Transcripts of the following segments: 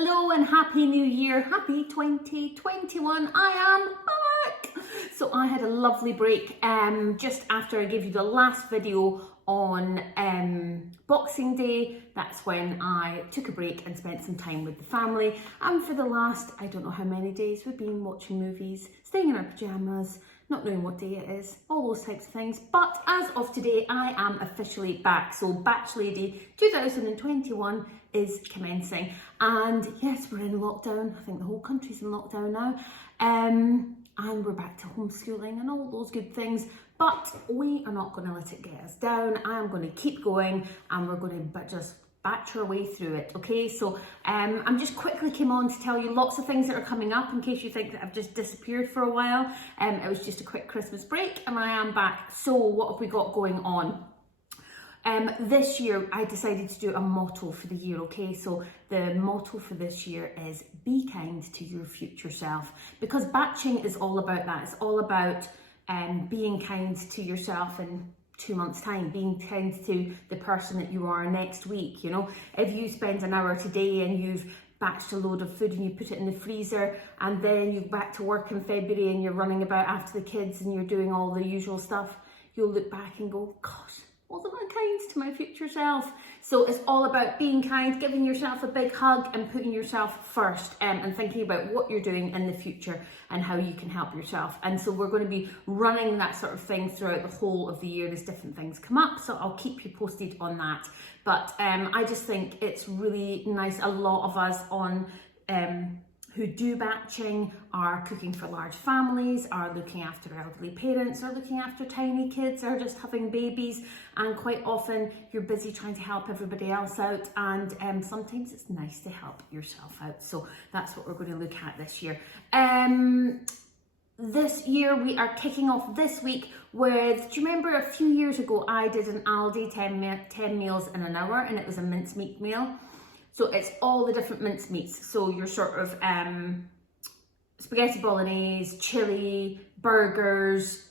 Hello and happy new year, happy 2021, I am back. So I had a lovely break just after I gave you the last video on Boxing Day. That's when I took a break and spent some time with the family, and for the last, I don't know how many days, we've been watching movies, staying in our pyjamas, not knowing what day it is, all those types of things. But as of today, I am officially back. So Batch Lady 2021 is commencing. And yes, we're in lockdown. I think the whole country's in lockdown now. And we're back to homeschooling and all those good things. But we are not going to let it get us down. I am going to keep going, and we're going to just batch our way through it. Okay, so I'm just quickly came on to tell you lots of things that are coming up in case you think that I've just disappeared for a while. It was just a quick Christmas break and I am back. So what have we got going on? This year I decided to do a motto for the year. Okay, so the motto for this year is be kind to your future self, because batching is all about that. It's all about being kind to yourself in 2 months time, being kind to the person that you are next week. You know, if you spend an hour today and you've batched a load of food and you put it in the freezer, and then you're back to work in February and you're running about after the kids and you're doing all the usual stuff, you'll look back and go, gosh, wasn't I kind to my future self? So it's all about being kind, giving yourself a big hug and putting yourself first, and thinking about what you're doing in the future and how you can help yourself. And so we're going to be running that sort of thing throughout the whole of the year. There's different things come up, so I'll keep you posted on that. But I just think it's really nice. A lot of us on who do batching are cooking for large families, are looking after elderly parents, are looking after tiny kids, are just having babies, and quite often you're busy trying to help everybody else out, and sometimes it's nice to help yourself out. So that's what we're going to look at this year. This year we are kicking off this week with, do you remember a few years ago I did an Aldi 10 meals in an hour, and it was a mincemeat meal? So it's all the different mincemeats. So your sort of spaghetti bolognese, chili, burgers,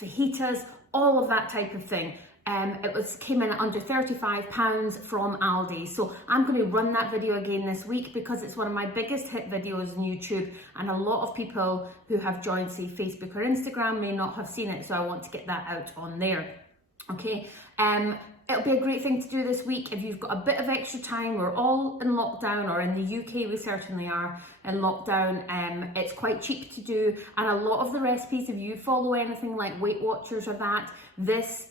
fajitas, all of that type of thing. It came in at under £35 from Aldi. So I'm going to run that video again this week because it's one of my biggest hit videos on YouTube, and a lot of people who have joined, say, Facebook or Instagram may not have seen it. So I want to get that out on there. Okay. It'll be a great thing to do this week if you've got a bit of extra time. We're all in lockdown, or in the UK we certainly are in lockdown. It's quite cheap to do, and a lot of the recipes, if you follow anything like Weight Watchers or that, this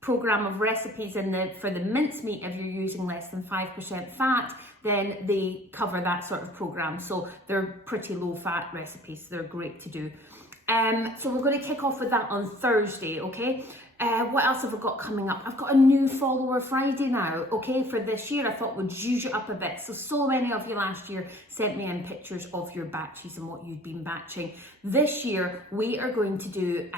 program of recipes for the mincemeat, if you're using less than 5% fat, then they cover that sort of program. So they're pretty low fat recipes. They're great to do. So we're going to kick off with that on Thursday, okay? What else have I got coming up? I've got a new Follower Friday now, okay, for this year. I thought would juice you up a bit. So many of you last year sent me in pictures of your batches and what you'd been batching. This year, we are going to do,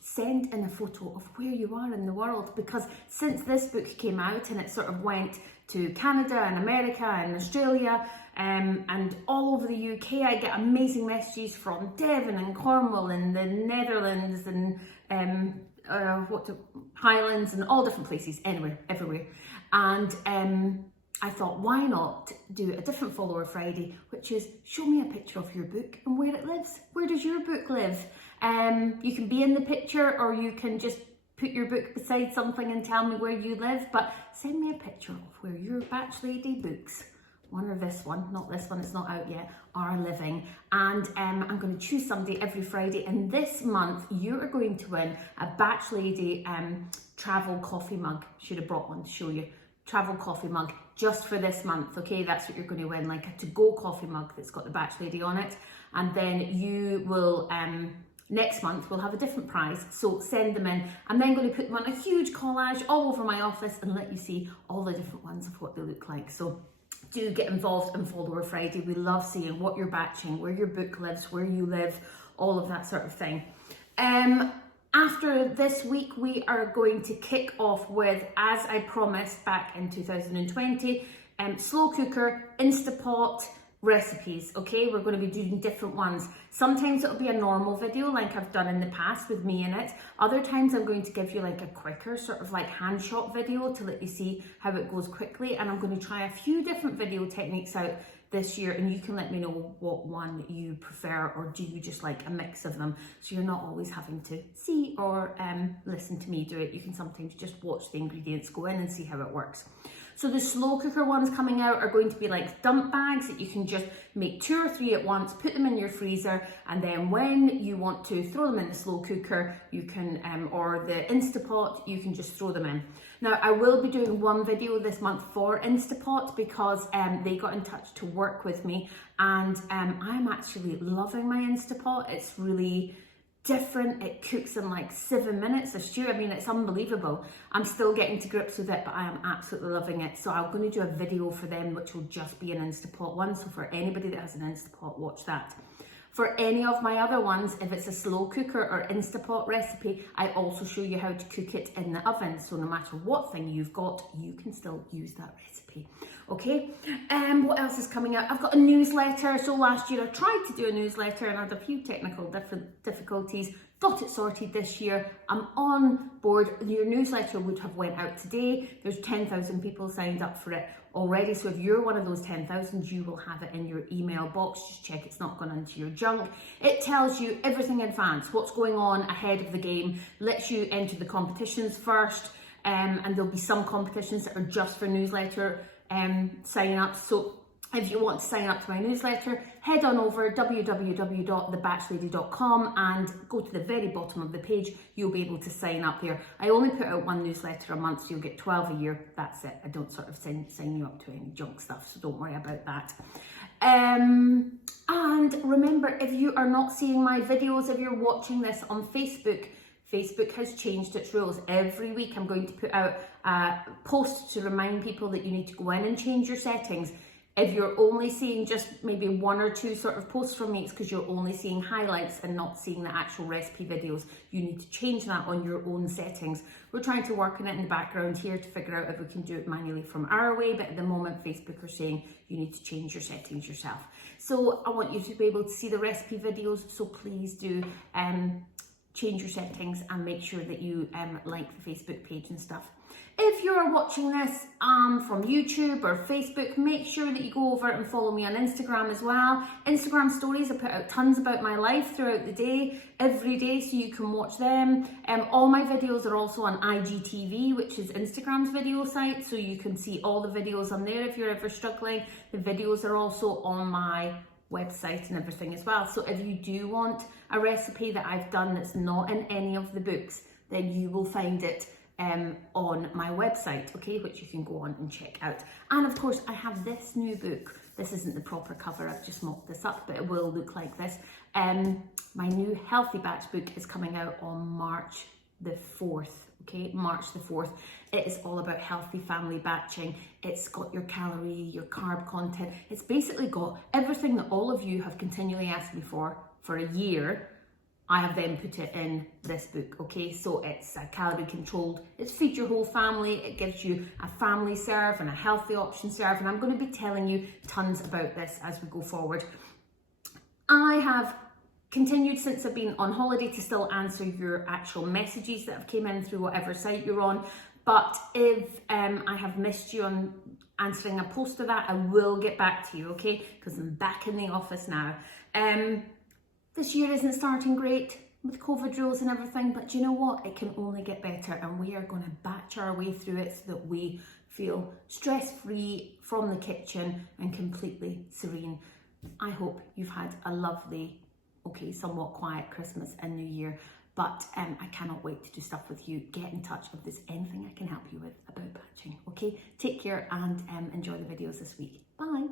send in a photo of where you are in the world, because since this book came out and it sort of went to Canada and America and Australia, and all over the UK, I get amazing messages from Devon and Cornwall and the Netherlands and Highlands and all different places, anywhere, everywhere. And I thought, why not do a different Follower Friday, which is show me a picture of your book and where it lives. Where does your book live? You can be in the picture, or you can just put your book beside something and tell me where you live, but send me a picture of where your Batch Lady books, one or this one, not this one, it's not out yet, are living. And I'm going to choose somebody every Friday, and this month you are going to win a Batch Lady travel coffee mug. Should have brought one to show you. Travel coffee mug just for this month, okay? That's what you're going to win, like a to-go coffee mug that's got the Batch Lady on it. And then you will, next month we'll have a different prize, so send them in. I'm then going to put them on a huge collage all over my office and let you see all the different ones of what they look like. So do get involved in Follower Friday. We love seeing what you're batching, where your book lives, where you live, all of that sort of thing. After this week, we are going to kick off with, as I promised back in 2020, slow cooker, Instapot, recipes, okay? We're going to be doing different ones. Sometimes it'll be a normal video like I've done in the past with me in it. Other times I'm going to give you like a quicker sort of like hand shot video to let you see how it goes quickly, and I'm going to try a few different video techniques out this year, and you can let me know what one you prefer, or do you just like a mix of them, so you're not always having to see or listen to me do it. You can sometimes just watch the ingredients go in and see how it works. So the slow cooker ones coming out are going to be like dump bags that you can just make 2 or 3 at once, put them in your freezer, and then when you want to throw them in the slow cooker, you can, or the Instapot, you can just throw them in. Now, I will be doing one video this month for Instapot because they got in touch to work with me, and I'm actually loving my Instapot. It's really different. It cooks in like 7 minutes a stew. I mean, it's unbelievable. I'm still getting to grips with it, but I am absolutely loving it. So I'm going to do a video for them, which will just be an Instapot one. So for anybody that has an Instapot, watch that. For any of my other ones, if it's a slow cooker or Instapot recipe, I also show you how to cook it in the oven. So no matter what thing you've got, you can still use that recipe. Okay, what else is coming out? I've got a newsletter. So last year I tried to do a newsletter and had a few technical difficulties. Got it sorted this year. I'm on board. Your newsletter would have went out today. There's 10,000 people signed up for it already. So if you're one of those 10,000, you will have it in your email box. Just check it's not gone into your junk. It tells you everything in advance, what's going on ahead of the game, lets you enter the competitions first. And there'll be some competitions that are just for newsletter signing up. So if you want to sign up to my newsletter, head on over www.thebatchlady.com and go to the very bottom of the page. You'll be able to sign up there. I only put out one newsletter a month, so you'll get 12 a year. That's it. I don't sort of sign you up to any junk stuff, so don't worry about that. And remember, if you are not seeing my videos, if you're watching this on Facebook, Facebook has changed its rules. Every week I'm going to put out a post to remind people that you need to go in and change your settings. If you're only seeing just maybe 1 or 2 sort of posts from me, it's because you're only seeing highlights and not seeing the actual recipe videos. You need to change that on your own settings. We're trying to work on it in the background here to figure out if we can do it manually from our way, but at the moment Facebook are saying you need to change your settings yourself. So I want you to be able to see the recipe videos, so please do change your settings and make sure that you like the Facebook page and stuff. If you're watching this from YouTube or Facebook, make sure that you go over and follow me on Instagram as well. Instagram stories, I put out tons about my life throughout the day, every day, so you can watch them. All my videos are also on IGTV, which is Instagram's video site, so you can see all the videos on there if you're ever struggling. The videos are also on my website and everything as well. So if you do want a recipe that I've done that's not in any of the books, then you will find it on my website, okay, which you can go on and check out. And of course I have this new book. This isn't the proper cover, I've just mocked this up, but it will look like this. My new Healthy Batch book is coming out on March the 4th. Okay, March the 4th. It is all about healthy family batching. It's got your calorie, your carb content. It's basically got everything that all of you have continually asked me for a year. I have then put it in this book, okay? So it's calorie controlled, it's feed your whole family, it gives you a family serve and a healthy option serve, and I'm going to be telling you tons about this as we go forward. I have continued since I've been on holiday to still answer your actual messages that have came in through whatever site you're on, but if I have missed you on answering a post of that, I will get back to you, okay? Because I'm back in the office now. This year isn't starting great with COVID rules and everything, but you know what? It can only get better, and we are going to batch our way through it so that we feel stress-free from the kitchen and completely serene. I hope you've had a lovely, okay, somewhat quiet Christmas and New Year, but I cannot wait to do stuff with you. Get in touch if there's anything I can help you with about batching, okay? Take care and enjoy the videos this week. Bye.